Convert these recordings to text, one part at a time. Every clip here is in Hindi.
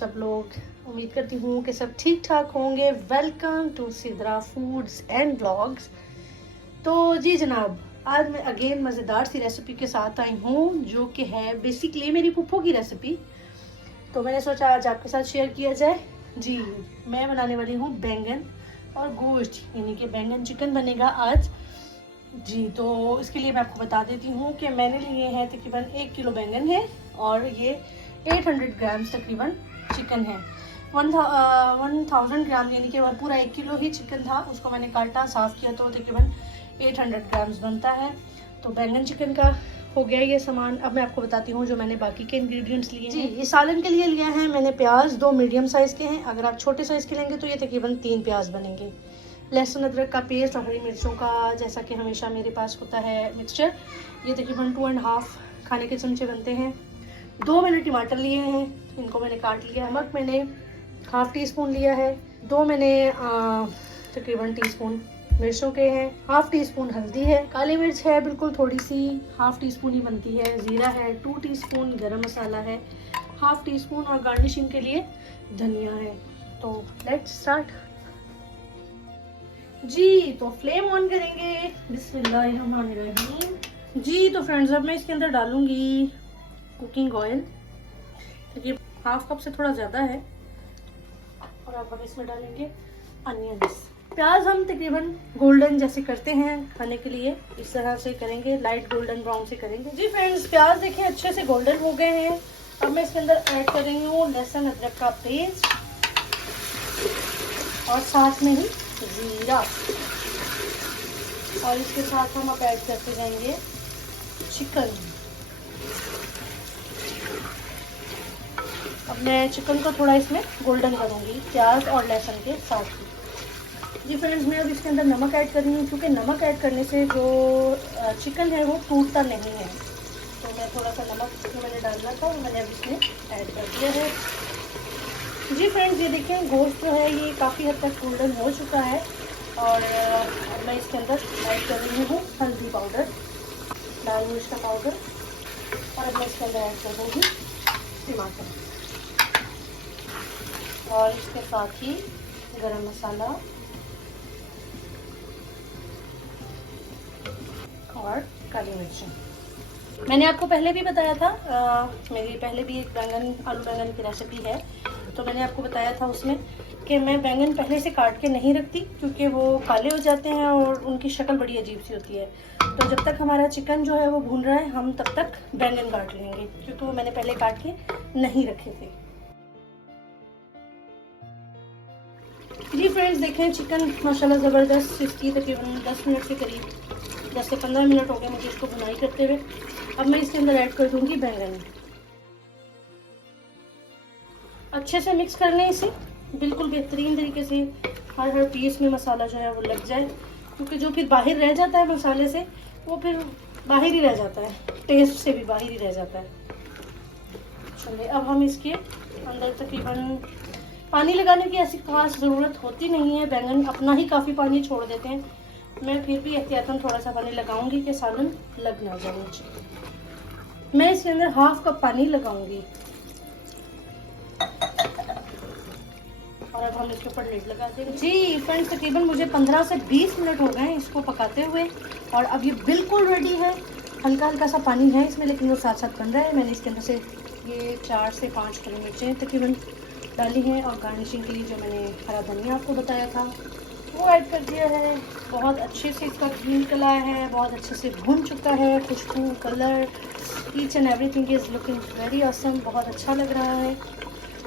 सब लोग? उम्मीद करती हूँ कि सब ठीक ठाक होंगे। Welcome to Sidra foods and blogs. तो जी जनाब, आज मैं अगेन मज़ेदार सी रेसिपी के साथ आई हूँ, जो कि है बेसिकली मेरी पुप्पो की रेसिपी। तो मैंने सोचा आज आपके साथ शेयर किया जाए। जी, मैं बनाने वाली हूँ बैंगन और गोश्त, यानी कि बैंगन चिकन बनेगा आज। जी, तो इसके लिए मैं आपको बता देती हूँ कि मैंने लिए हैं तकरीबन 1 किलो बैंगन है और ये 800 ग्राम्स तकरीबन चिकन है। 1000 ग्राम यानी कि पूरा 1 किलो ही चिकन था, उसको मैंने काटा, साफ़ किया, तो तकरीबन 800 ग्राम्स बनता है। तो बैंगन चिकन का हो गया ये सामान। अब मैं आपको बताती हूँ जो मैंने बाकी के इंग्रेडिएंट्स लिए हैं। जी, ये सालन के लिए लिया है मैंने प्याज, 2 मीडियम साइज़ के हैं। अगर आप छोटे साइज़ के लेंगे तो ये तकरीबन 3 प्याज बनेंगे। लहसुन अदरक का पेस्ट और हरी मिर्चों का, जैसा कि हमेशा मेरे पास होता है मिक्सचर, ये तकरीबन 2.5 खाने के चमचे बनते हैं। 2 मैंने टमाटर लिए हैं, इनको मैंने काट लिया। नमक मैंने ½ टी स्पून लिया है। 2 मैंने तकरीबन टीस्पून मिर्चों के हैं। ½ टी स्पून हल्दी है। काली मिर्च है बिल्कुल थोड़ी सी, ½ टी स्पून ही बनती है। ज़ीरा है, 2 टीस्पून। गरम मसाला है ½ टी स्पून और गार्निशिंग के लिए धनिया है। तो लेट्स स्टार्ट। जी, तो फ्लेम ऑन करेंगे। बिस्मिल्लाहिर्रहमानिर्रहीम। जी, तो फ्रेंड्स अब मैं इसके अंदर डालूंगी कुकिंग ऑयल, क्योंकि ½ कप से थोड़ा ज़्यादा है। और अब हम इसमें डालेंगे अनियंस। प्याज हम तकरीबन गोल्डन जैसे करते हैं खाने के लिए, इस तरह से करेंगे, लाइट गोल्डन ब्राउन से करेंगे। जी फ्रेंड्स, प्याज देखें अच्छे से गोल्डन हो गए हैं। अब मैं इसके अंदर ऐड कर रही हूँ लहसुन अदरक का पेस्ट और साथ में ही जीरा, और इसके साथ हम अब ऐड करते जाएंगे चिकन। अब मैं चिकन को थोड़ा इसमें गोल्डन करूँगी प्याज और लहसुन के साथ ही। जी फ्रेंड्स, मैं अब इसके अंदर नमक ऐड कर रही हूँ, क्योंकि नमक ऐड करने से जो चिकन है वो टूटता नहीं है। तो मैं थोड़ा सा नमक जो मैंने डालना था वो मैंने अब इसमें ऐड कर दिया है। जी फ्रेंड्स, ये देखें गोश्त जो है ये काफ़ी हद तक गोल्डन हो चुका है। और अब मैं इसके अंदर ऐड कर रही हूँ हल्दी पाउडर, लाल मिर्च का पाउडर, और अब मैं इसके अंदर ऐड कर दूँगी टमाटर, और इसके साथ ही गरम मसाला और काली मिर्च। मैंने आपको पहले भी बताया था, मेरी पहले भी एक आलू बैंगन की रेसिपी है, तो मैंने आपको बताया था उसमें कि मैं बैंगन पहले से काट के नहीं रखती, क्योंकि वो काले हो जाते हैं और उनकी शक्ल बड़ी अजीब सी होती है। तो जब तक हमारा चिकन जो है वो भून रहा है, हम तब तक बैंगन काट लेंगे, क्योंकि वो मैंने पहले काट के नहीं रखे थे। जी फ्रेंड्स, देखें चिकन माशाल्लाह ज़बरदस्त, इसकी तकरीबन 10 मिनट के करीब, 10 से 15 मिनट हो गए मुझे इसको भुनाई करते हुए। अब मैं इसके अंदर ऐड कर दूंगी बैंगन। अच्छे से मिक्स कर लें इसे, बिल्कुल बेहतरीन तरीके से हर पीस में मसाला जो है वो लग जाए, क्योंकि जो फिर बाहर रह जाता है मसाले से, वो फिर बाहर ही रह जाता है, टेस्ट से भी बाहर ही रह जाता है। चलिए, अब हम इसके अंदर तकरीबन पानी लगाने की ऐसी खास ज़रूरत होती नहीं है, बैंगन अपना ही काफ़ी पानी छोड़ देते हैं। मैं फिर भी एहतियातन थोड़ा सा पानी लगाऊंगी कि सालन लग ना जाए मुझे। मैं इसके अंदर ½ कप पानी लगाऊंगी, और अब हम इसके ऊपर लिड लगा देंगे। जी फ्रेंड्स, तकरीबन मुझे 15 से 20 मिनट हो गए हैं इसको पकाते हुए, और अब ये बिल्कुल रेडी है। हल्का हल्का सा पानी है इसमें, लेकिन वो साथ साथ बन रहा है। मैंने इसके अंदर से ये 4 से 5 हरी मिर्चें तकरीबन डाली हैं, और गार्निशिंग के लिए जो मैंने हरा धनिया आपको बताया था वो ऐड कर दिया है। बहुत अच्छे से इसका ग्रीन कलर है, बहुत अच्छे से भुन चुका है। खुशबू, colour, each and everything is looking very awesome, बहुत अच्छा लग रहा है।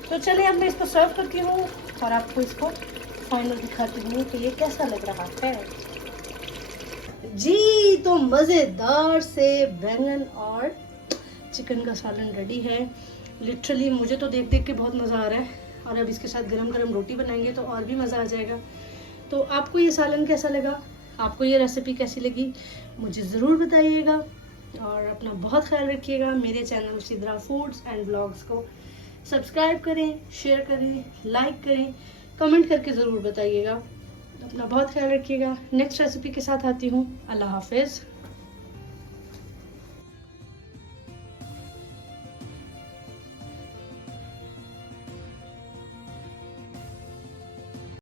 तो चलिए अब मैं इसको सर्व करती हूँ और आपको इसको फाइनल दिखाती हूँ कि ये कैसा लग रहा है। जी, तो मज़ेदार से बैंगन और चिकन का सालन रेडी है। लिटरली मुझे तो देख देख के बहुत मज़ा आ रहा है, और अब इसके साथ गरम गरम रोटी बनाएंगे तो और भी मज़ा आ जाएगा। तो आपको ये सालन कैसा लगा, आपको ये रेसिपी कैसी लगी, मुझे ज़रूर बताइएगा, और अपना बहुत ख्याल रखिएगा। मेरे channel Sidra foods and blogs को सब्सक्राइब करें, शेयर करें, लाइक करें, कमेंट करके ज़रूर बताइएगा। अपना बहुत ख्याल रखिएगा। नेक्स्ट रेसिपी के साथ आती हूँ। अल्लाह हाफिज़।